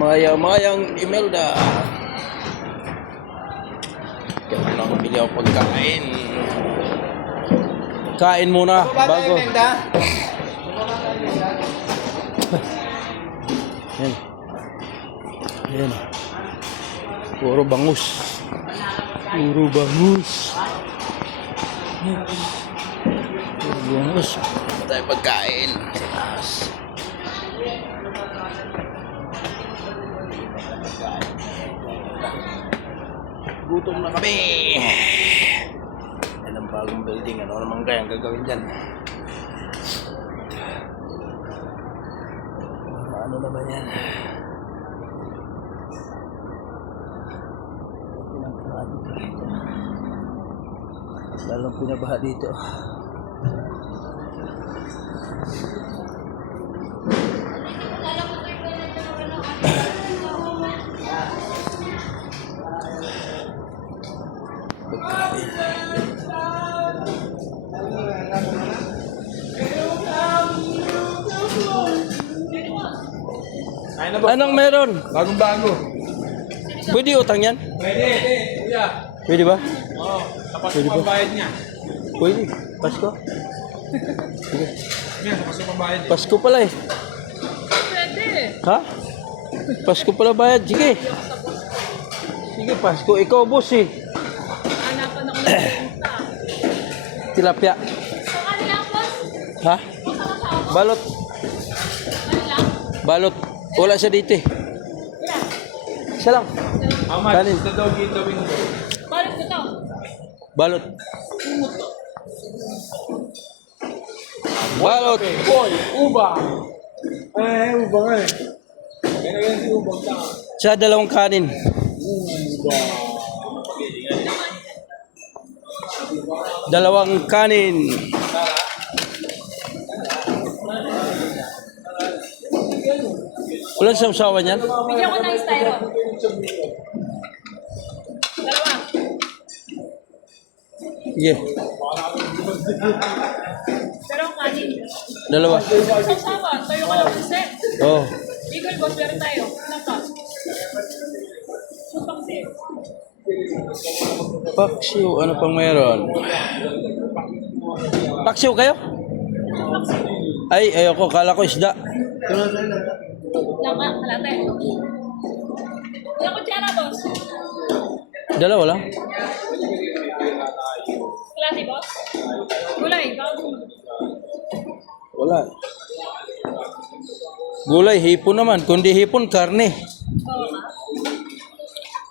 Maya-mayang Imelda. Kaya lang bili ako pagkain. Kain muna bago. Yan. Yan. Puro bangus. Puro bangus. Puro bangus. Tayo pagkain. Gutom na kami. Yan ang bagong building. Ano naman kaya ang gagawin dyan? Ano naman yan? Lalong pinabaha dito. Anong meron? Bagong-bago. Pwede utang yan? Pwede, kuya. Pwede ba? Oo, tapos Pwede pang ba? bayad niya. Pwede. Pasko? Sige. Yan, tapos pang bayad eh. Pasko pala eh. Pwede. Ha? Pasko pala bayad. Sige. Sige, Pasko. Ikaw, boss eh. Hanapan ako ng punta. Tilapia. So, kanila, boss? Ha? Balot. Kanila? Balot. Wala siya dito eh. Yeah. Isa lang. How much Kanin. is the dog in the window? Balik ko to. Balot. Balot. Boy, uba. Eh, uba nga eh. Ganyan si uba. Sa dalawang kanin. Dalawang kanin. Walang sausawan yan? Bigyan ko ng styro. Dalawa. Sige. Pero ang kanin. Dalawa. Sasawa. Tayo ka lang sa set. Oh. Eagle, boss. Meron tayo. Ano pa? Supaksi. Paksiw. Ano pang meron? Paksiw kayo? Ay, ayoko. Kala ko isda. Lama. Kalate. Ilang kutsara, boss? Dalawa lang. Klase, boss? Gulay. Wala. Gulay, hipon naman. Kundi hipon, karne. Oo.